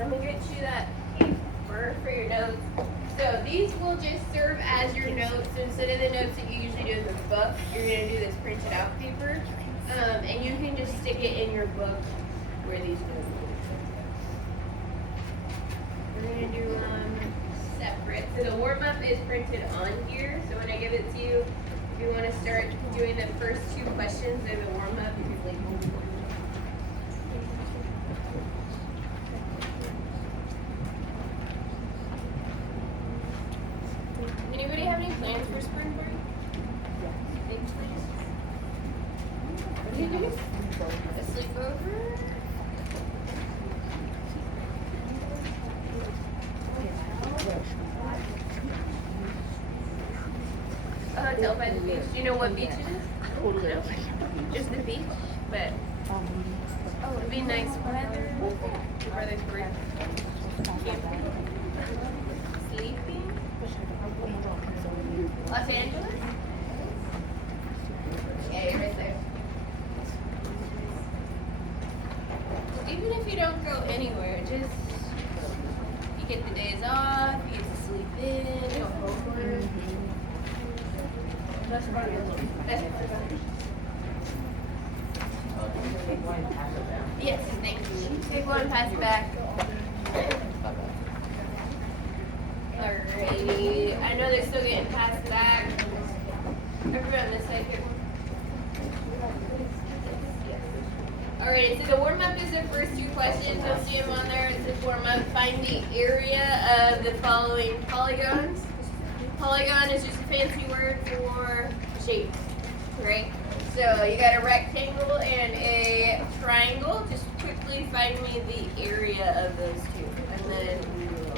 let me get you that paper for your notes. So these will just serve as your notes. So instead of the notes that you usually do in the book, you're going to do this printed out paper. And you can just stick it in your book where these notes are. We're going to do them separate. So the warm-up is printed on here. So when I give it to you, if you want to start doing the first two questions in the warm-up, you can label them. Anybody have any plans for spring break? Big plans? What do you do? A sleepover? A hotel by the beach. Do you know what beach it is? No? Just the beach? But it'd be nice weather. Your brother's great. Camping? Sleeping? Los Angeles? Yeah, you're right there. Even if you don't go anywhere, just you get the days off, you get to sleep in, go over. That's fun. Yes, thank you. Take one, pass it back. Alrighty. I know they're still getting passed back. Everyone this side here. Alright, so the warm-up is the first two questions. You'll see them on there. It says warm-up. Find the area of the following polygons. Polygon is just a fancy word for shape, right? So you got a rectangle and a triangle. Just quickly find me the area of those two. And then we will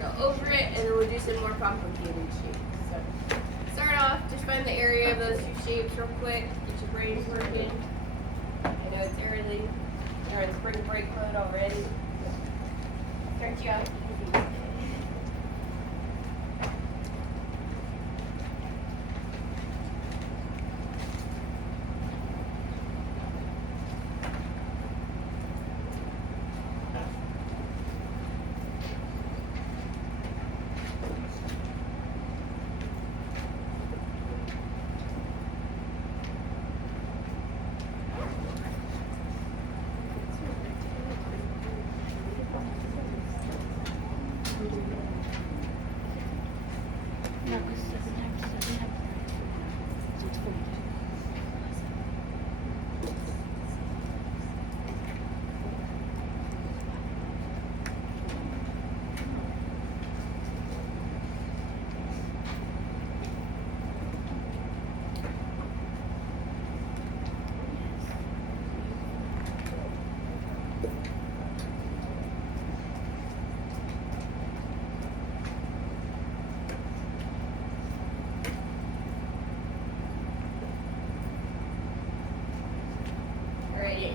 go over it and then we'll do some more complicated shapes. So start off, just find the area of those two shapes real quick. Get your brains working. I know it's early. You're in spring break mode already. Start you out easy.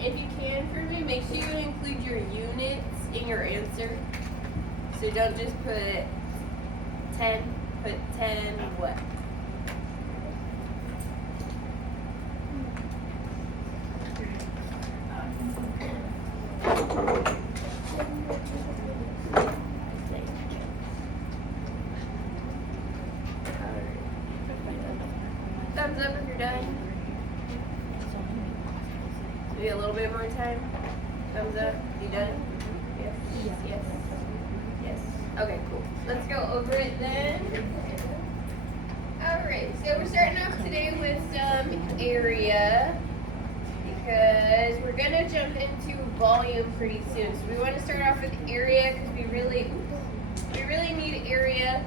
If you can for me, make sure you include your units in your answer. So don't just put 10, put 10 what? Thumbs up if you're done. Maybe a little bit more time. Thumbs up. You done? Yes. Yes. Yes. Okay, cool. Let's go over it then. Alright, so we're starting off today with some area because we're going to jump into volume pretty soon. So we want to start off with area because we really need area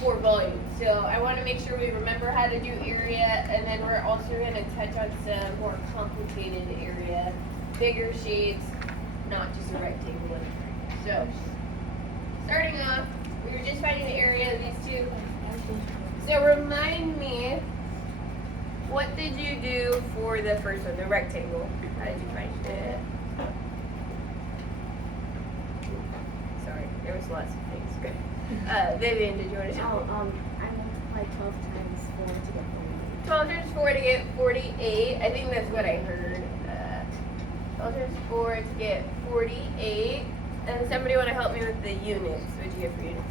for volume. So I want to make sure we remember how to do area, and then we're also going to touch on some more complicated area, bigger shapes, not just a rectangle. So starting off, we were just finding the area of these two. So remind me, what did you do for the first one, the rectangle? How did you find it? Sorry, there was lots of things. Vivian, did you want to tell me? I multiplied 12 times 4 to get 48. 12 times 4 to get 48. I think that's what I heard. 12 times 4 to get 48. And somebody want to help me with the units? What'd you get for units?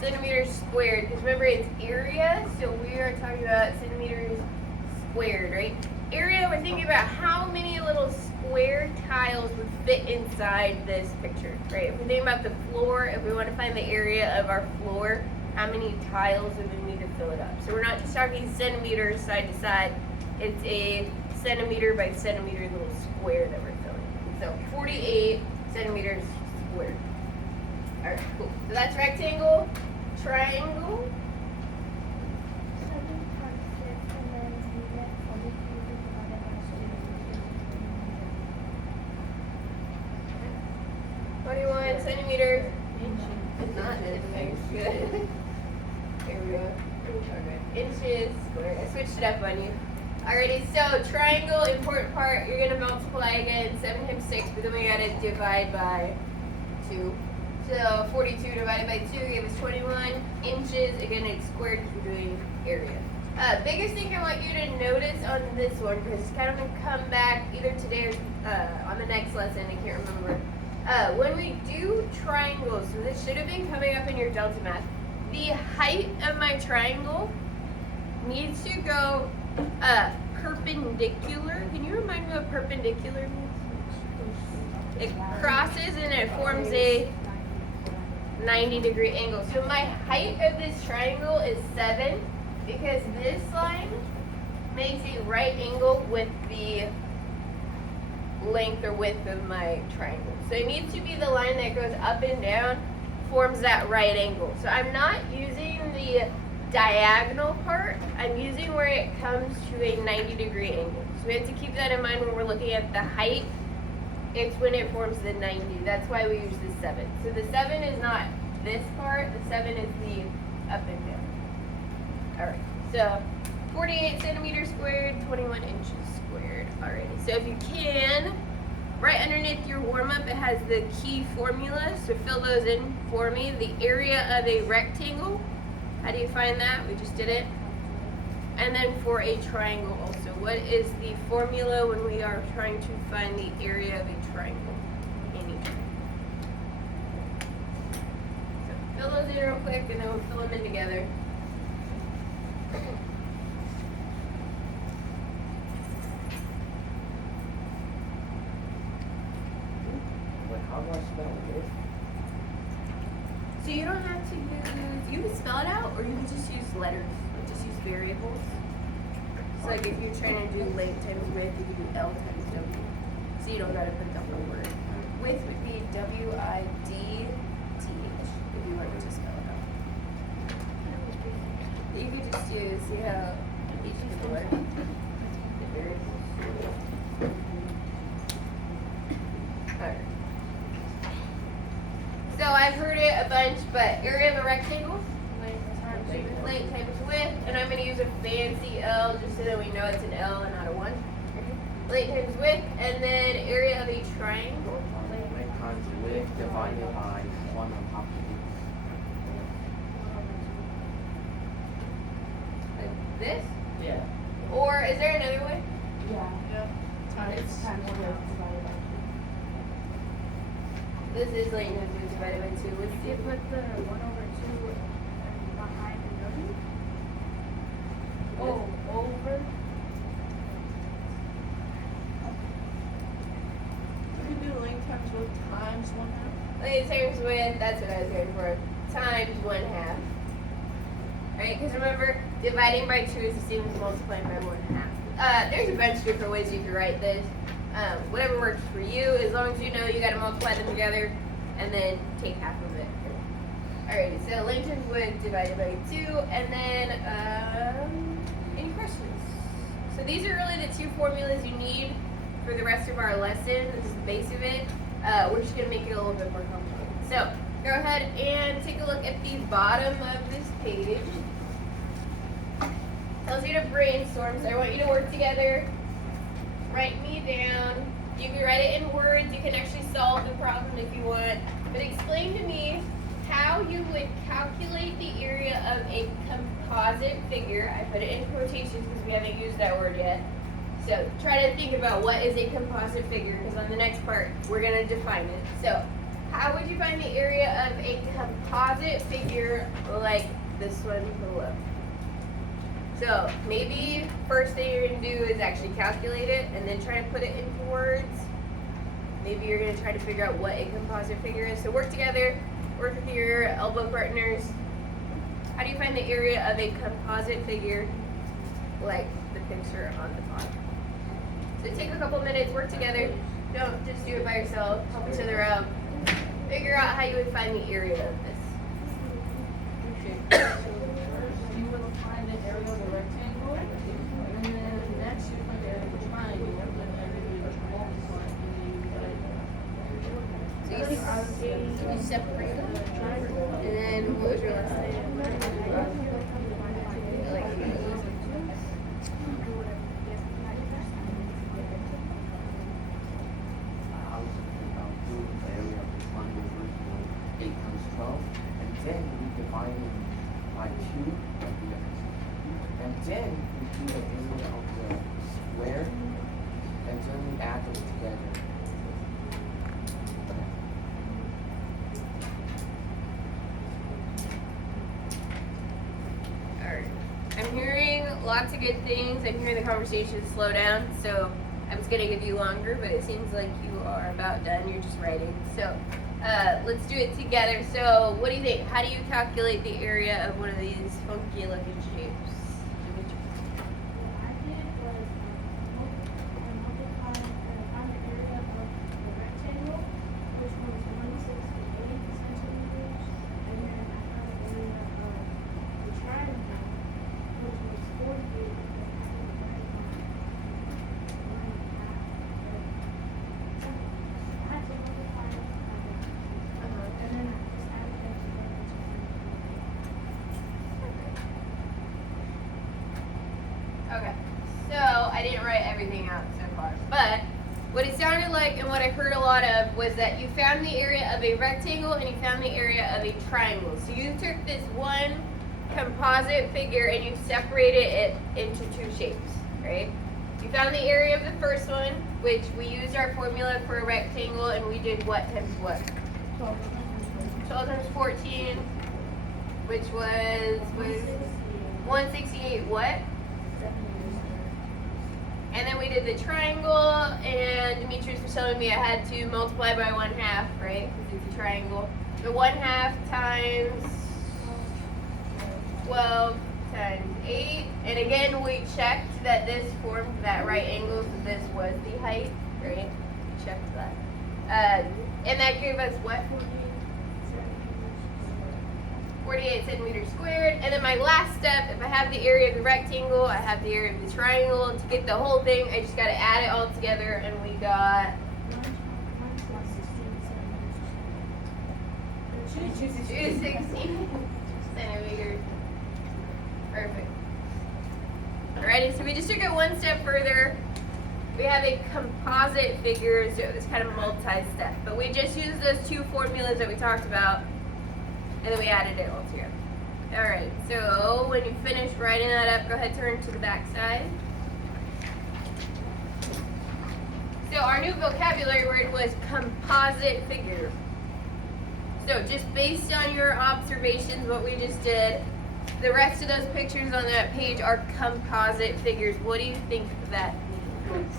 Centimeters squared, because remember it's area, so we are talking about centimeters squared, right? Area, we're thinking about how many little square tiles would fit inside this picture, right? If we think about the floor, if we want to find the area of our floor, how many tiles would we need to fill it up? So we're not just talking centimeters side to side, it's a centimeter by centimeter little square that we're filling. So 48 centimeters squared. All right, cool. So that's rectangle, triangle. 21 centimeters. It's not inches. Good. Here we go. Okay. Inches squared. I switched it up on you. Alrighty, so triangle, important part, you're gonna multiply again, 7 times 6, but then we gotta divide by 2. So 42 divided by 2 gave us 21 inches. Again, it's squared because we're doing area. Biggest thing I want you to notice on this one, because it's kind of gonna come back either today or on the next lesson, I can't remember. When we do triangles, so this should have been coming up in your Delta Math, the height of my triangle needs to go perpendicular. Can you remind me what perpendicular means? It crosses and it forms a 90-degree angle. So my height of this triangle is 7 because this line makes a right angle with the length or width of my triangle. So it needs to be the line that goes up and down, forms that right angle. So I'm not using the diagonal part, I'm using where it comes to a 90-degree angle. So we have to keep that in mind when we're looking at the height. It's when it forms the 90. That's why we use the 7. So the 7 is not this part, the 7 is the up and down. Alright, so 48 centimeters squared, 21 inches squared. Alrighty, so if you can, right underneath your warm-up, it has the key formulas, so fill those in for me. The area of a rectangle, how do you find that? We just did it. And then for a triangle also, what is the formula when we are trying to find the area of a triangle? Amy. So fill those in real quick and then we'll fill them in together. How do I spell this? So you don't have to use, you can spell it out or you can just use letters, like just use variables. So like if you're trying to do length times width, you can do L times W. So you don't gotta put the whole word. Width would be WIDTH if you wanted to spell it out. You could just use, see how each of the word, the variables. Alright. So I've heard it a bunch, but area of a rectangle, length times width, and I'm going to use a fancy L just so that we know it's an L and not a 1. Length times width, and then area of a triangle. Length times width divided by 1 on top of Like this? it. Yeah. Or is there another way? Yeah. Times width divided by This is length times width divided by 2. Let's see if put the 1/2 behind the building. Oh, over. We can do length times width times 1/2. length times width, that's what I was going for, times 1/2. Alright, because remember, dividing by 2 is the same as multiplying by 1/2. There's a bunch of different ways you could write this. Whatever works for you, as long as you know you got to multiply them together and then take half of it. Alrighty, so length times width divided by 2, and then, any questions? So these are really the two formulas you need for the rest of our lesson. This is the base of it. We're just going to make it a little bit more complicated. So, go ahead and take a look at the bottom of this page. Tells you to brainstorm, so I want you to work together. Write me down. You can write it in words. You can actually solve the problem if you want. But explain to me how you would calculate the area of a composite figure. I put it in quotations because we haven't used that word yet. So try to think about what is a composite figure, because on the next part, we're gonna define it. So how would you find the area of a composite figure like this one below? So maybe first thing you're gonna do is actually calculate it and then try to put it into words. Maybe you're gonna try to figure out what a composite figure is. So work together, work with your elbow partners. How do you find the area of a composite figure like the picture on the bottom? So take a couple minutes, work together. Don't just do it by yourself. Help each other out. Figure out how you would find the area of this. Okay, so first you will find the area of the rectangle, and then next you find the area of the triangle, and then you multiply, and then You separate them. And then what was your last name? I was thinking about doing the area of the triangle versus 8 times 12, and then we divide it by 2 like this. And then we do the area of the square, and then we add them together. Alright. I'm hearing lots of good things. I'm hearing the conversation slow down, so I was gonna give you longer, but it seems like you are about done. You're just writing. So let's do it together. So what do you think? How do you calculate the area of one of these funky looking shapes? What I did was I found the area of the rectangle, which was 168 centimeters, and then I found the area of the triangle, which was 48. I had to multiply it by that. And then I just added that together to Okay, so I didn't write everything out so far, but what it sounded like and what I heard a lot of was that you found the area of a rectangle and you found the area of a triangle. So you took this one composite figure and you separated it into two shapes, right? You found the area of the first one, which we used our formula for a rectangle, and we did what times what? 12 times 14, which was 168 what? And then we did the triangle, and Demetrius was telling me I had to multiply by 1/2, right? Because it's a triangle. The 1/2 times 12 times 8. And again, we checked that this formed that right angle, so this was the height, right? We checked that. And that gave us what? 48 centimeters squared. And then my last step, if I have the area of the rectangle, I have the area of the triangle. To get the whole thing, I just got to add it all together, and we got 216 centimeters. Perfect. Alrighty, so we just took it one step further. We have a composite figure, so it's kind of multi-step. But we just used those two formulas that we talked about, and then we added it all together. Alright, so when you finish writing that up, go ahead and turn to the back side. So our new vocabulary word was composite figure. So just based on your observations, what we just did, the rest of those pictures on that page are composite figures. What do you think that means?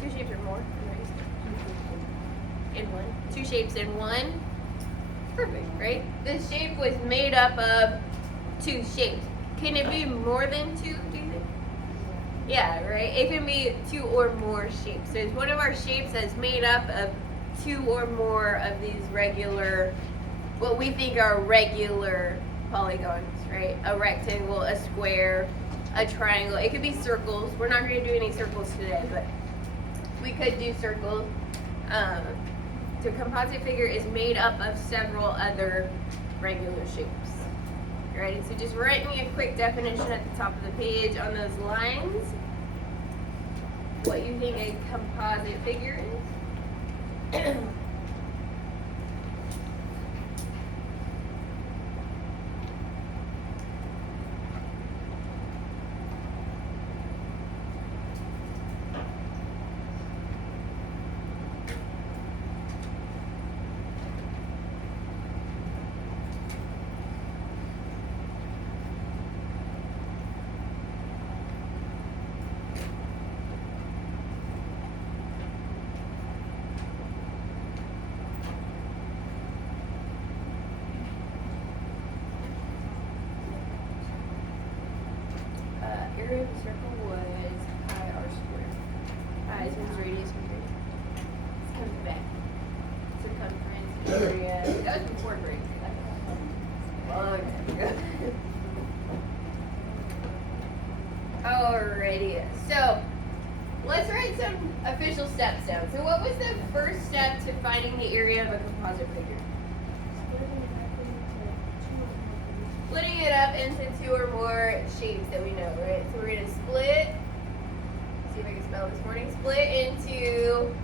Two shapes or more? In one. Two shapes in one. Perfect, right? This shape was made up of two shapes. Can it be more than two, do you think? Yeah, right? It can be two or more shapes. So it's one of our shapes that's made up of two or more of these regular, what we think are regular polygons, right? A rectangle, a square, a triangle. It could be circles. We're not going to do any circles today, but we could do circles. So composite figure is made up of several other regular shapes. Alrighty, so just write me a quick definition at the top of the page on those lines. What you think a composite figure is. area of the circle was pi r squared. Pi is its radius compared. Let's come back. Circumference, area. That was before break. Long time ago. Alrighty, so let's write some official steps down. So what was the first step to finding the area of a composite figure? Splitting it up into two or more shapes that we know, right? So we're gonna split, see if I can spell this morning, split into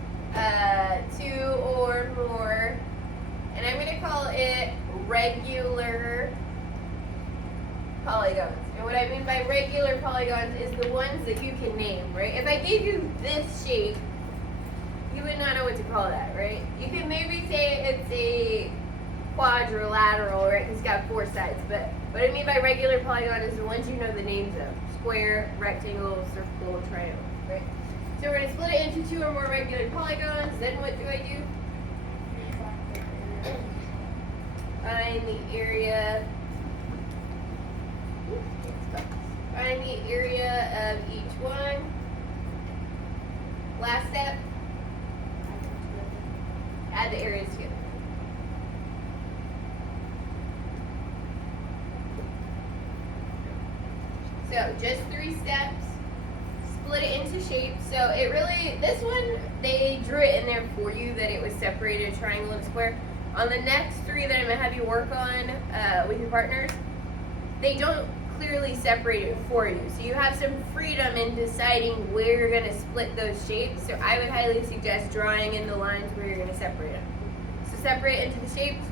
two or more, and I'm gonna call it regular polygons. And what I mean by regular polygons is the ones that you can name, right? If I gave you this shape, you would not know what to call that, right? You can maybe say it's a quadrilateral, right? It's got four sides, but what I mean by regular polygon is the ones you know the names of: square, rectangle, circle, triangle, right? So we're gonna split it into two or more regular polygons. Then what do I do? Find the area. Find the area of each one. Last step. Add the areas together. So just 3 steps. Split it into shapes. So it really, this one, they drew it in there for you that it was separated, triangle and square. On the next 3 that I'm gonna have you work on with your partners, they don't clearly separate it for you. So you have some freedom in deciding where you're gonna split those shapes. So I would highly suggest drawing in the lines where you're gonna separate them. So separate into the shapes,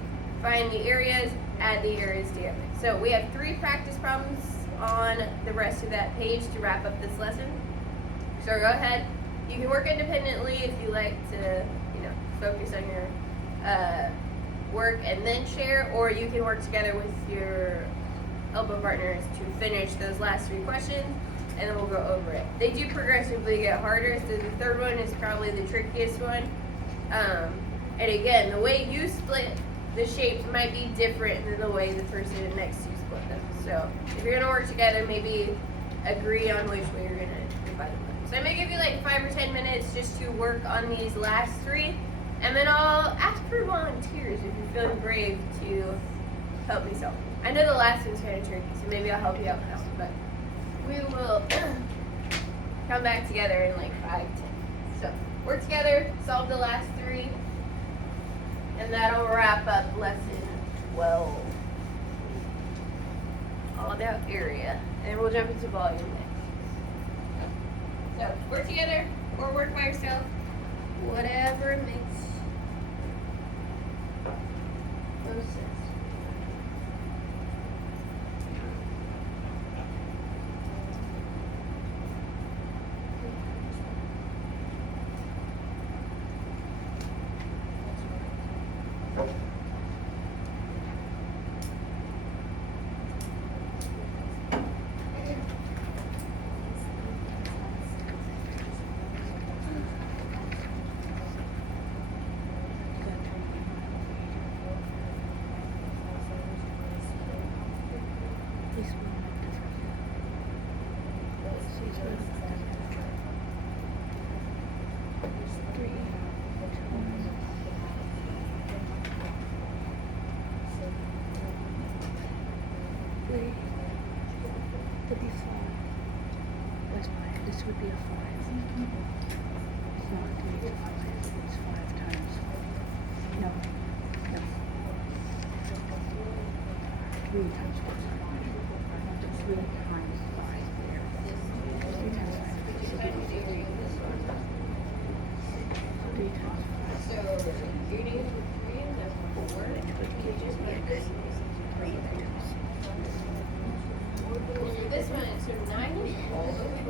find the areas, add the areas together. So we have 3 practice problems on the rest of that page to wrap up this lesson. So go ahead. You can work independently if you like to, focus on your work and then share, or you can work together with your elbow partners to finish those last 3 questions, and then we'll go over it. They do progressively get harder, so the third one is probably the trickiest one. And again, the way you split the shapes might be different than the way the person next to you split them. So if you're gonna work together, maybe agree on which way you're gonna divide them. So I'm gonna give you like 5 or 10 minutes just to work on these last 3, and then I'll ask for volunteers if you're feeling brave to help me solve them. I know the last one's kind of tricky, so maybe I'll help you out with that one, but we will come back together in like 5, 10. So work together, solve the last 3, and that'll wrap up lesson 12. All about area, and we'll jump into volume next. So work together or work by yourself, whatever makes most sense. This would be a 5. It's not 3 to 5. It's 5 times 5. No. 3 times 4. 3 times 5 there. 3 times 5. 3 times 5. So you're doing 3 and then 4. Which would give you 3 times. This one, so 9 is all the way.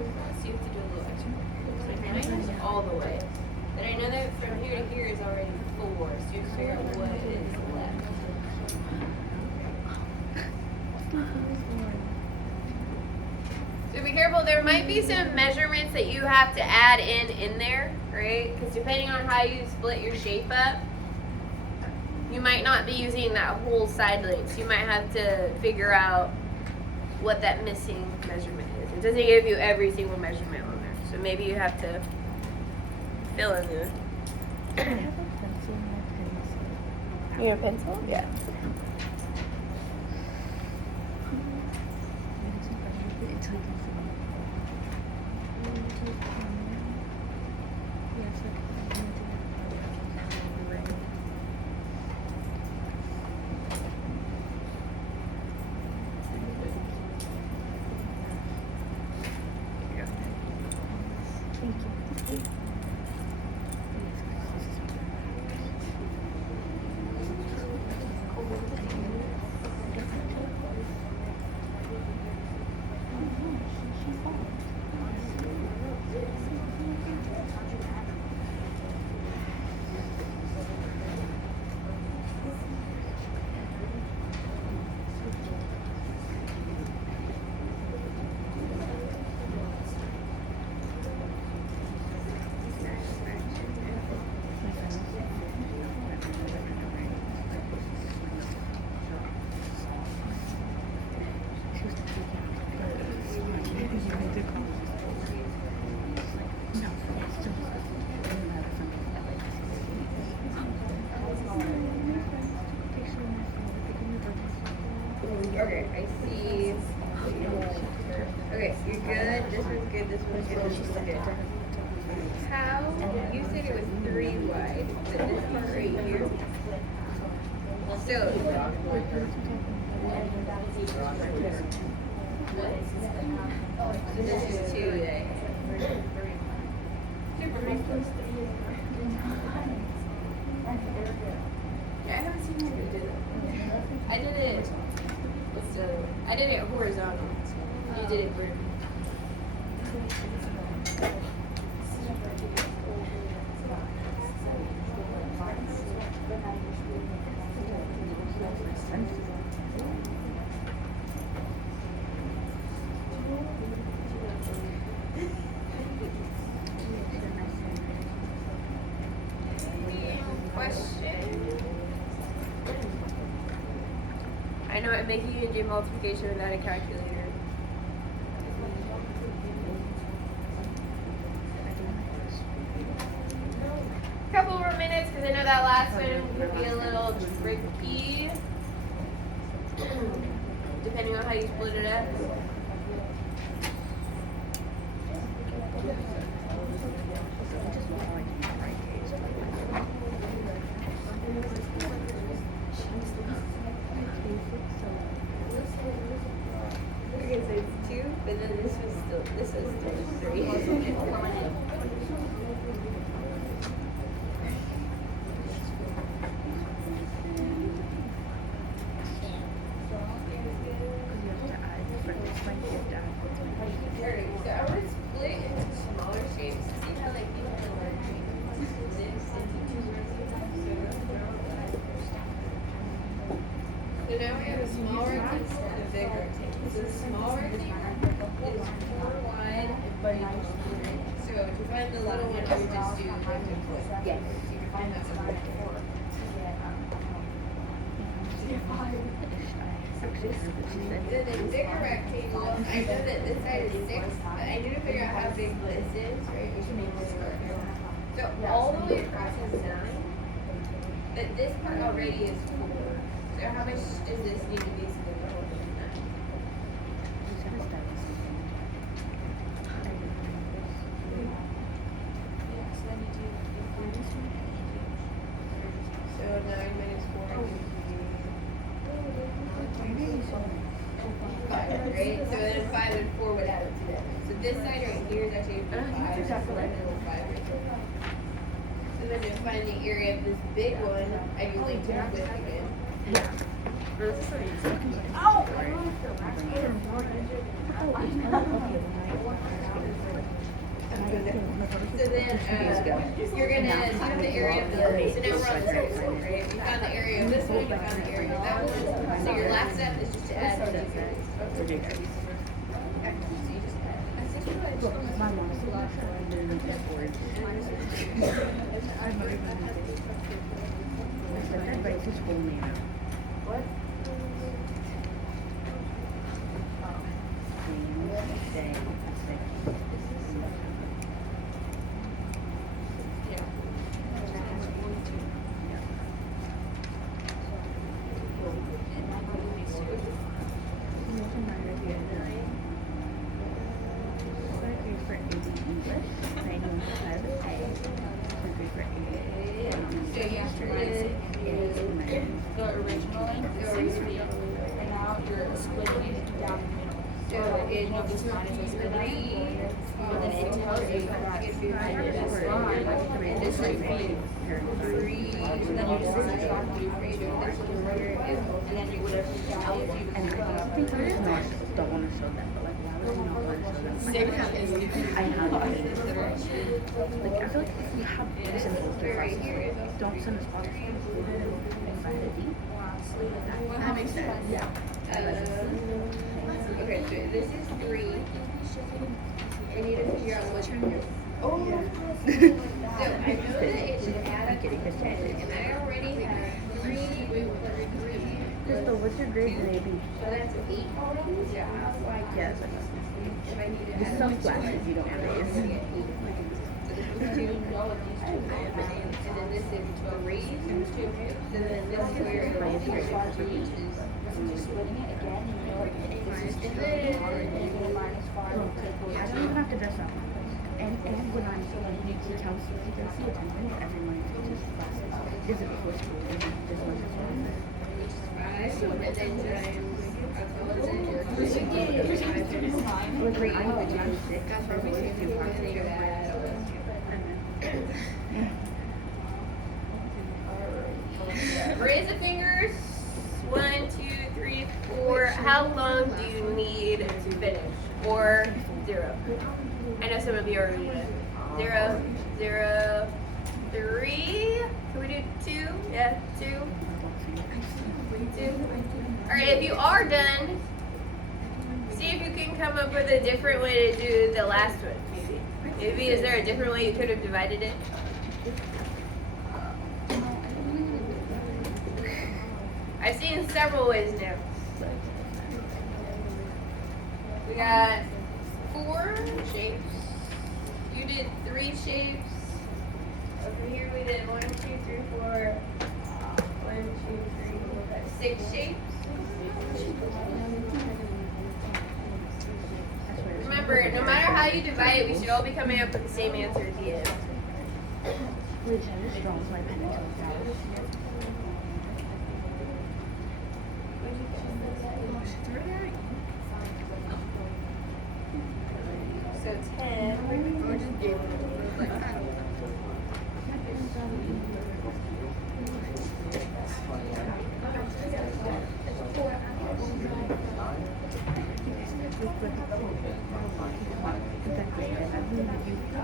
So you have to do a little extra. So 9 is all the way. But I know that from here to here is already 4. So you have to figure out what is left. So be careful. There might be some measurements that you have to add in there, right? Because depending on how you split your shape up, you might not be using that whole side length. So you might have to figure out what that missing measurement is. It doesn't give you every single measurement on there. So maybe you have to fill in the. I have a pencil and a pencil. You have a pencil? Yeah. It's like Thank you. Okay, I see. Okay, you're good. This one's good. This one's good. This one's good. How? You said it was 3 wide, but this part right here. So. So this is 2 today. Yeah, I haven't seen you do that. I did it. I did it horizontal. You did it vertical. Question. I know I'm making you do multiplication without a calculator. Couple more minutes because I know that last one could be a little tricky. Depending on how you split it up. Okay, so it's 2, but then this was still 3. Alright, so I want to split into smaller shapes. See how like you have this into 2 rectangles? So now we have a small rectangle and a big rectangle. So the small rectangle is 4 wide and 3 tall. So to find the little one, you would just do rectangle. Yes. So you can find that one. Then the bigger rectangle, I know that this side is 6, but I need to figure out how big this is, right? We should make this square. So all the way across is 9, but this part already is 4. So how much does this need to be so that the whole thing is 9? So 9 minus 4 gives you 5, right? So then 5 and 4 would add up together. So this side right here is actually 5, and then 5 right there. So then to find the area of this big one, I do link to the width again. So then you're gonna take the area of the, so now we're on the second side, right? You found the area of this one, you found the area of that one. So your last step is just to add the two areas. Okay, so you just add. That's just really My mom's the last one I did that board. I said, that breaks his whole name. What? day, a 6. The original length is 6 feet, and now you're splitting it down the middle. So it This line is a 3, and then it tells you that this line is 3 feet. So then you just subtract 3 from 2, and then you would have tells you And I think there's not, don't want to show them, but like, why would you not want to show them? Six is I have it. Like, I feel like if you have this in both your right classes, here is also don't send us all if I had a D. That makes sense. Yeah. Okay, so this is 3. I need to figure out which one. Oh. So I know that it should add up to 10, and I already have 3 plus 3. Crystal, what's your grade in AB? So that's 8 already. So how do I Yes. if I need to Just add some flashes you don't So raise. this is 2, and then this is 2 raised, 2. So then this is where it Minus is. three. Just splitting it again, and you know, this is And 3, then- and then you go minus 5, and take away I don't 2. even have to dress up. And when I'm he tells you he does see attendance every morning teaches classes. Is it before school? Is it just when it's on? And then Like right now, when I'm sick, there's always 2 parts of it. Raise the fingers. 1, 2, 3, 4. How long do you need to finish? Or 0? I know some of you already did. 0, 0, 3. Can we do 2? Yeah, 2. 2. Alright, if you are done, see if you can come up with a different way to do the last one, maybe. Maybe is there a different way you could have divided it? I've seen several ways now. We got 4 shapes. You did 3 shapes. Over here we did 1, 2, 3, 4. 1, 2, 3, 4, 5, 6 shapes. Remember, no matter how you divide it, we should all be coming up with the same answer at the end. Wait, I just dropped my pen into the flower. So 10.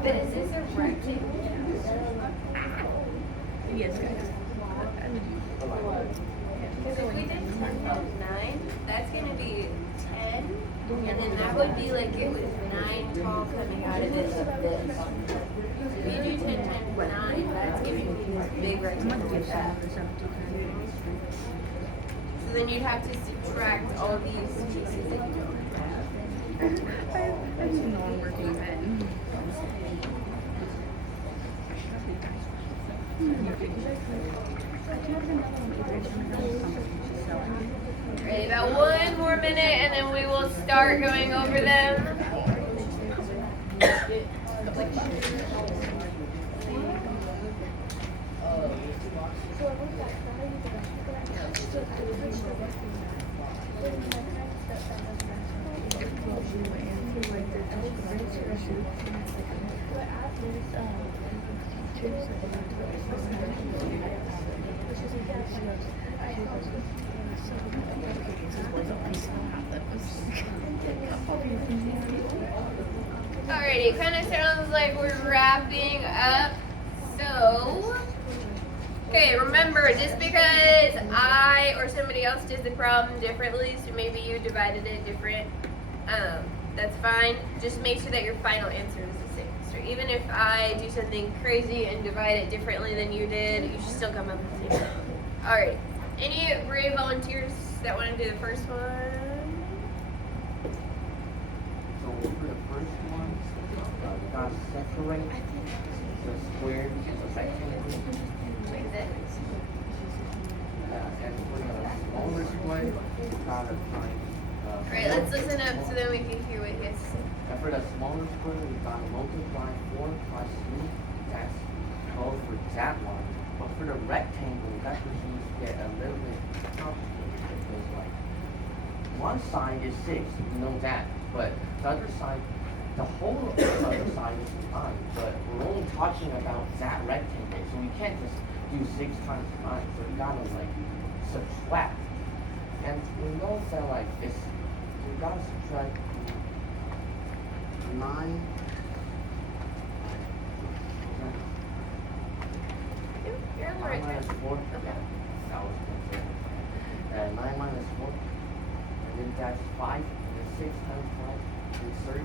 But is this a rectangle? Yes, guys. Because if we did 10 times 9, that's going to be 10. And then that would be like it was 9 tall coming out of this. If you do 10 times 9, that's giving me this big rectangle like that. So then you'd have to subtract all these pieces that you don't have. I'm non-working men. Alright, about 1 more minute and then we will start going over them. Alrighty, kind of sounds like we're wrapping up. So, okay, remember, just because I or somebody else did the problem differently, so maybe you divided it different, that's fine. Just make sure that your final answer is the same. So even if I do something crazy and divide it differently than you did, you should still come up with the same. Alright, any brave volunteers that want to do the first one? So separate the square and the rectangle. Like this. And for the smaller square, you gotta find. Alright, let's listen up so then we can hear what he has to say. And for the smaller square, we gotta multiply 4 plus 3. That's 12 for that one. But for the rectangle, that's where things get a little bit complicated because like one side is 6, we know that. But the other side, the whole other side is 9. But we're only talking about that rectangle, so we can't just do 6 times 9. So we gotta like subtract. And we know that like it's we gotta subtract 9. You're on the 9 right minus track. 4. Okay. That was good. 9 minus 4. And then that's 5. And then 6 times 5 is 30.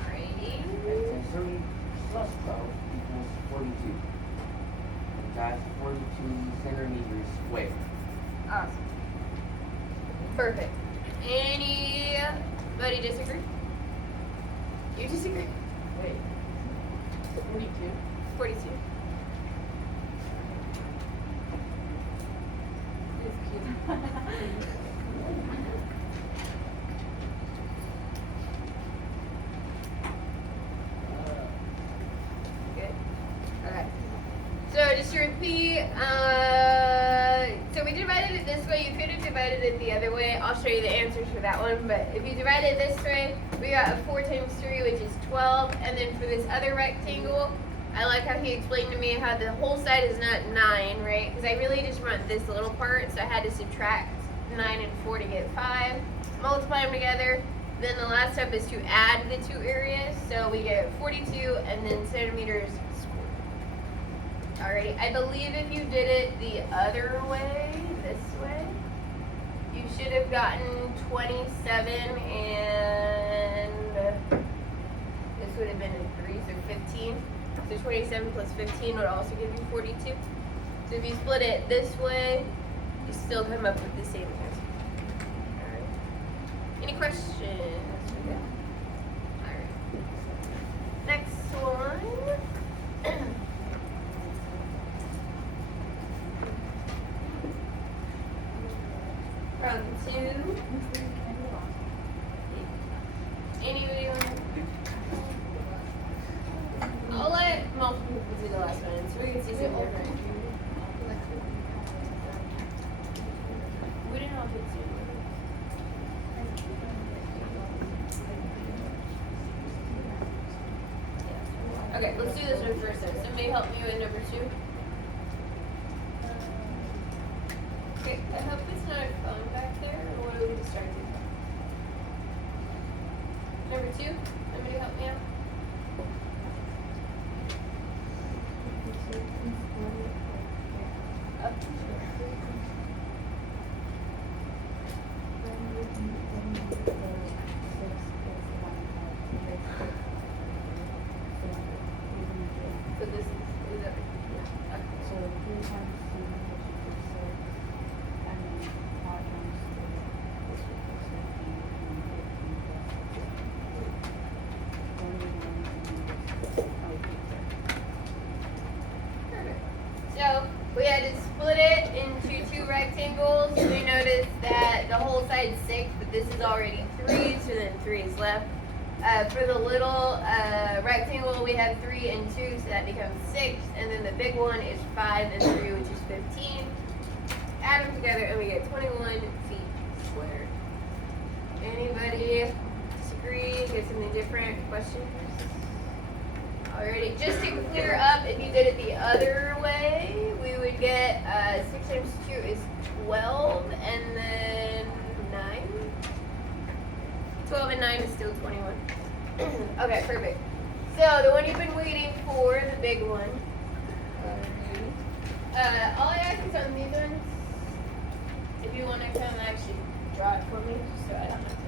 Alrighty. And then 30 plus 12 equals 42. And that's 42 centimeters squared. Awesome. Perfect. Anybody disagree? You disagree? Wait. 42? 42. It's cute. Good. Okay. So just to repeat, so we divided it this way. You could have divided it the other way. I'll show you the answers for that one. But if you divide it this way, we got a 4 times 3, which is 12. And then for this other rectangle, I like how he explained to me how the whole side is not 9, right? Because I really just want this little part, so I had to subtract 9 and 4 to get 5. Multiply them together. Then the last step is to add the two areas. So we get 42 and then centimeters squared. Alrighty, I believe if you did it the other way, this way, you should have gotten 27 and this would have been a 3, so 15. So 27 plus 15 would also give you 42. So if you split it this way, you still come up with the same answer. Alright. Any questions? Alright. Next one. From 2. Anybody want to? I'll let multiple people do the last one so we can see something different. We didn't all get to. Okay, let's do this one first then. Somebody help me with number 2. Okay, I hope it's not a phone back there, or what are we distracted by? Number 2, somebody help me out. Up. So this is that, yeah, okay. So 3 times 2, which equals 6, and then 5 times 3, which equals 15, and 15 plus 6. 21 Perfect. So we had to split it into 2 rectangles. We noticed that the whole side's 6, but this is already 3, so then 3 is left. For the little rectangle, we have 3 and 2, so that becomes 6. And then the big one is 5 and 3, which is 15. Add them together, and we get 21 feet squared. Anybody disagree? Get something different? Questions? Alrighty, just to clear up, if you did it the other way, we would get 6 times 2 is 12, and then 9. 12 and 9 is still 21. Okay, perfect. So the one you've been waiting for, the big one. All I ask is on these ones, if you want to come actually draw it for me, just so I don't have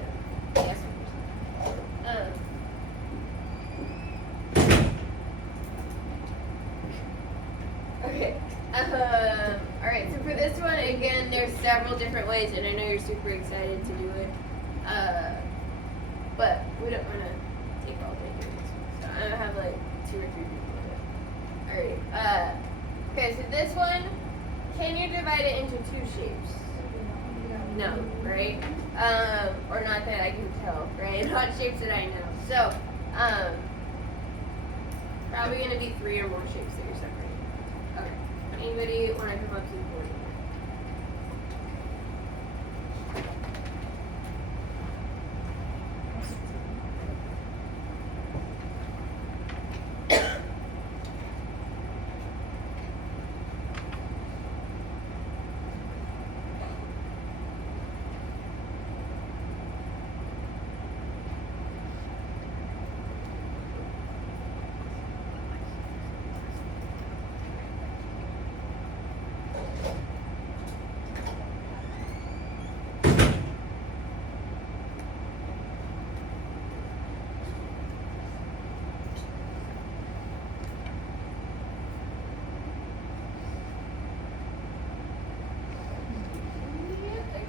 to guess. Okay. Alright, so for this one, again, there's several different ways, and I know you're super excited to do it. But we don't want to So I'm gonna have like 2 or 3 people in it. Alright, okay, so this one, can you divide it into 2 shapes? No, right? Or not that I can tell, right? Not shapes that I know. So, probably gonna be 3 or more shapes that you're separating. Okay. Anybody wanna come up to the board?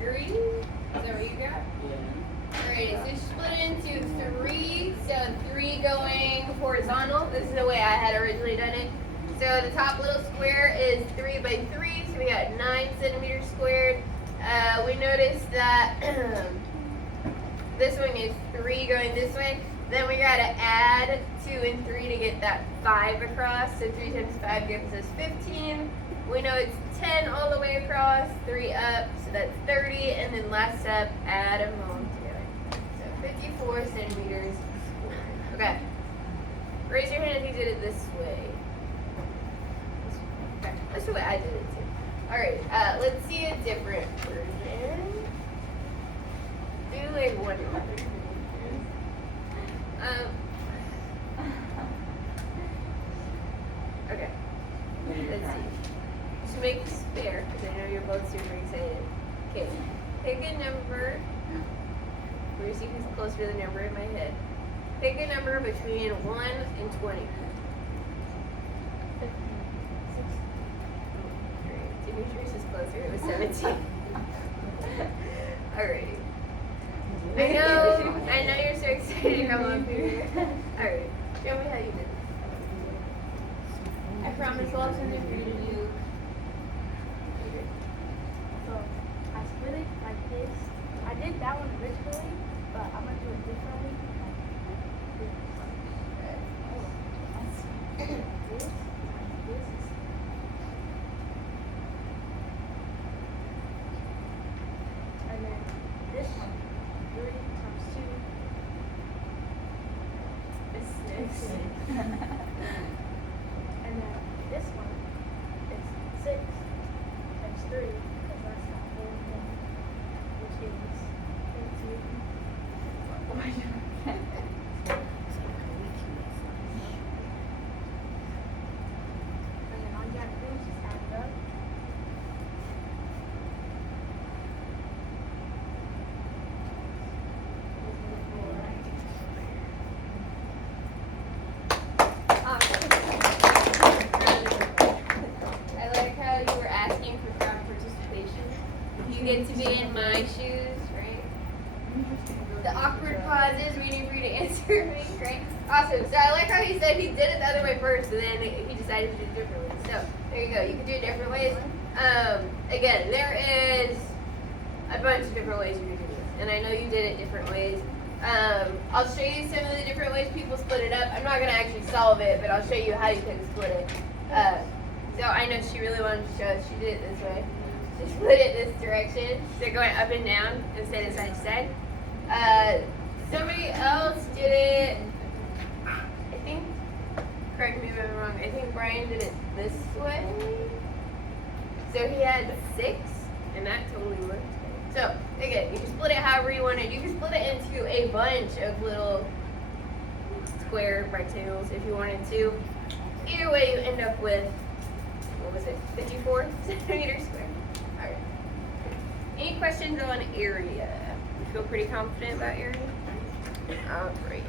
Agree? Is that what you got? Alright, so split it into 3. So 3 going horizontal. This is the way I had originally done it. So the top little square is 3 by 3, so we got 9 centimeters squared. We noticed that this one is 3 going this way. Then we gotta add 2 and 3 to get that 5 across. So 3 times 5 gives us 15. We know it's 10 all the way across, 3 up, so that's 30, and then last step, add them all together. So 54 centimeters squared. Okay. Raise your hand if you did it this way. Okay, that's the way I did it too. Alright, let's see a different version. Do like one more. Okay. Let's see. Just make this fair, because I know you're both super excited. Okay. Pick a number. We're see who's closer to the number in my head. Pick a number between 1 and 20. Demetrius is closer. It was 17. Alrighty. I know you're so excited to come up here. Alright. Show me how you did it. I promise I'll send it for you to do. So I split it like this. I did that one originally, but I'm gonna do it differently. Like this. This. And then this one, 3 times 2 is 6. And then this one is 6 times 3, because that's not whole thing, which is 15. And then all you gotta do is just add it up. I like how you were asking for crowd participation. You get to be in my shoes, right? The awkward pauses waiting for you to answer me, right? Awesome. So I like how he said he did it the other way first, and then he decided to do it differently. So there you go. You can do it different ways. Again, there is a bunch of different ways you can do this, and I know you did it different ways. I'll show you some of the different ways people split it up. I'm not gonna actually solve it, but I'll show you how you can split it. So I know she really wanted to show us. She did it this way. She split it this direction. So going up and down instead of side to side. Somebody else did it, I think, correct me if I'm wrong, I think Brian did it this way. So he had 6, and that totally worked. So again, you can split it however you want it. You can split it into a bunch of little square rectangles if you wanted to. Either way, you end up with, what was it, 54 centimeters square. All right. Any questions on area? You feel pretty confident about area? All right.